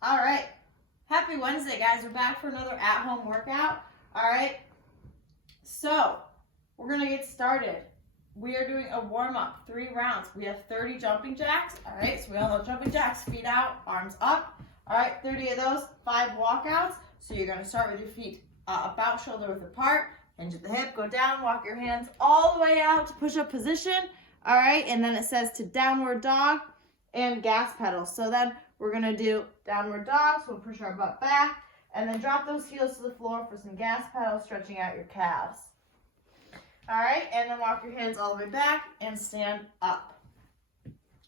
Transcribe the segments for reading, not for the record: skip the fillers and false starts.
All right. Happy Wednesday, guys. We're back for another at-home workout. All right. So we're going to get started. We are doing a warm-up, 3 rounds. We have 30 jumping jacks. All right. So we all know jumping jacks, feet out, arms up. All right. 30 of those, 5 walkouts. So you're going to start with your feet about shoulder width apart. Hinge at the hip, go down, walk your hands all the way out to push-up position. All right. And then it says to downward dog and gas pedal. So then we're going to do downward dog, so we'll push our butt back, and then drop those heels to the floor for some gas pedals, stretching out your calves. All right, and then walk your hands all the way back and stand up.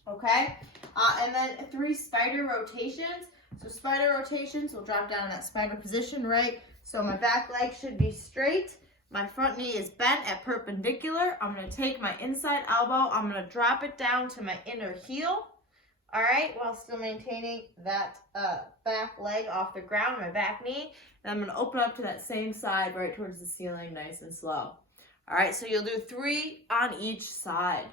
Okay, and then 3 spider rotations. So spider rotations, we'll drop down in that spider position, right? So my back leg should be straight. My front knee is bent at perpendicular. I'm going to take my inside elbow. I'm going to drop it down to my inner heel. All right, while still maintaining that back leg off the ground, my back knee. And I'm going to open up to that same side right towards the ceiling, nice and slow. All right, so you'll do 3 on each side.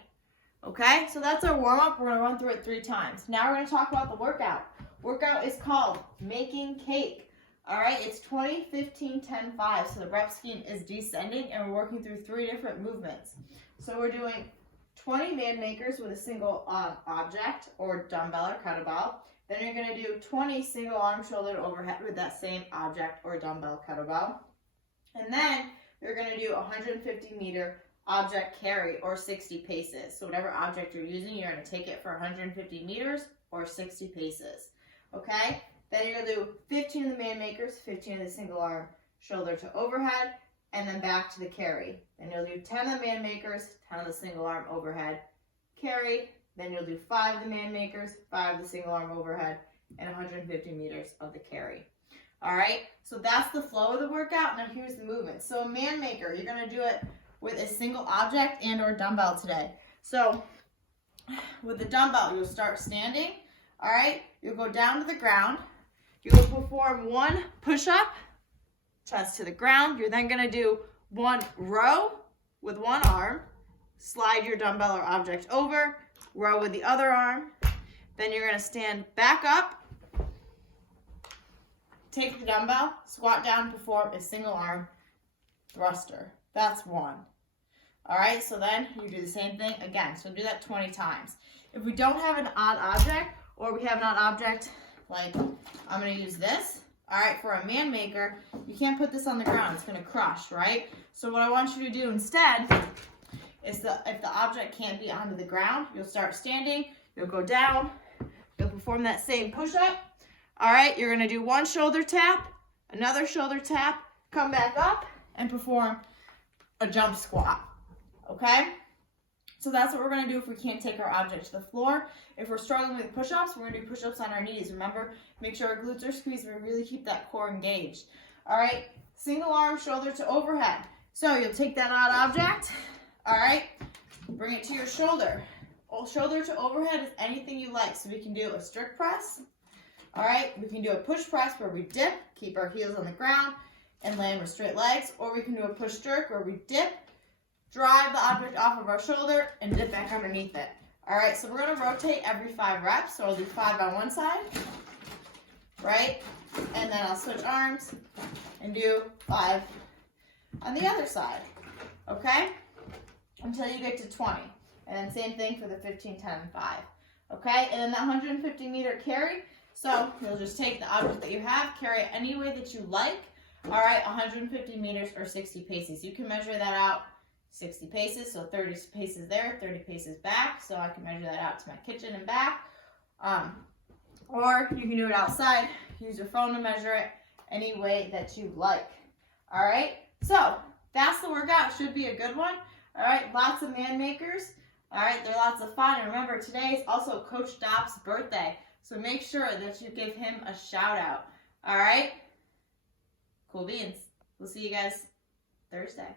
Okay, so that's our warm-up. We're going to run through it 3 times. Now we're going to talk about the workout. Workout is called Making Cake. All right, it's 20, 15, 10, 5. So the rep scheme is descending, and we're working through 3 different movements. So we're doing 20 man makers with a single object or dumbbell or kettlebell. Then you're going to do 20 single arm shoulder to overhead with that same object or dumbbell kettlebell. And then you're going to do 150 meter object carry or 60 paces. So whatever object you're using, you're going to take it for 150 meters or 60 paces. Okay? Then you're going to do 15 of the man makers, 15 of the single arm shoulder to overhead, and then back to the carry. Then you'll do 10 of the man makers, 10 of the single arm overhead carry. Then you'll do 5 of the man makers, 5 of the single arm overhead, and 150 meters of the carry. All right, so that's the flow of the workout. Now here's the movement. So a man maker, you're going to do it with a single object and or dumbbell today. So with the dumbbell, you'll start standing. All right, you'll go down to the ground. You'll perform 1 push-up, chest to the ground. You're then going to do 1 row with 1 arm, slide your dumbbell or object over, row with the other arm. Then you're going to stand back up, take the dumbbell, squat down, perform a single arm thruster. That's 1. All right, so then you do the same thing again. So do that 20 times. If we don't have an odd object, or we have an odd object, like I'm going to use this. All right, for a man maker, you can't put this on the ground. It's going to crush, right? So what I want you to do instead is if the object can't be onto the ground, you'll start standing, you'll go down, you'll perform that same push-up. All right, you're going to do 1 shoulder tap, another shoulder tap, come back up, and perform a jump squat, okay? So that's what we're going to do if we can't take our object to the floor. If we're struggling with push-ups, we're going to do push-ups on our knees. Remember, make sure our glutes are squeezed. We really keep that core engaged. All right, single arm shoulder to overhead. So you'll take that odd object, all right, bring it to your shoulder. Shoulder to overhead is anything you like. So we can do a strict press. All right, we can do a push press where we dip, keep our heels on the ground, and land with straight legs. Or we can do a push jerk where we dip, drive the object off of our shoulder, and dip back underneath it. All right, so we're going to rotate every 5 reps. So I'll do 5 on one side, right? And then I'll switch arms and do 5 on the other side, okay? Until you get to 20. And then same thing for the 15, 10, and 5, okay? And then that 150 meter carry. So you'll just take the object that you have, carry it any way that you like. All right, 150 meters or 60 paces. You can measure that out. 60 paces, so 30 paces there, 30 paces back, so I can measure that out to my kitchen and back. Or you can do it outside, use your phone to measure it any way that you like. All right, so that's the workout. It should be a good one. All right, lots of man makers. All right, they're lots of fun. And remember, today is also Coach Dopp's birthday, so make sure that you give him a shout out. All right, cool beans. We'll see you guys Thursday.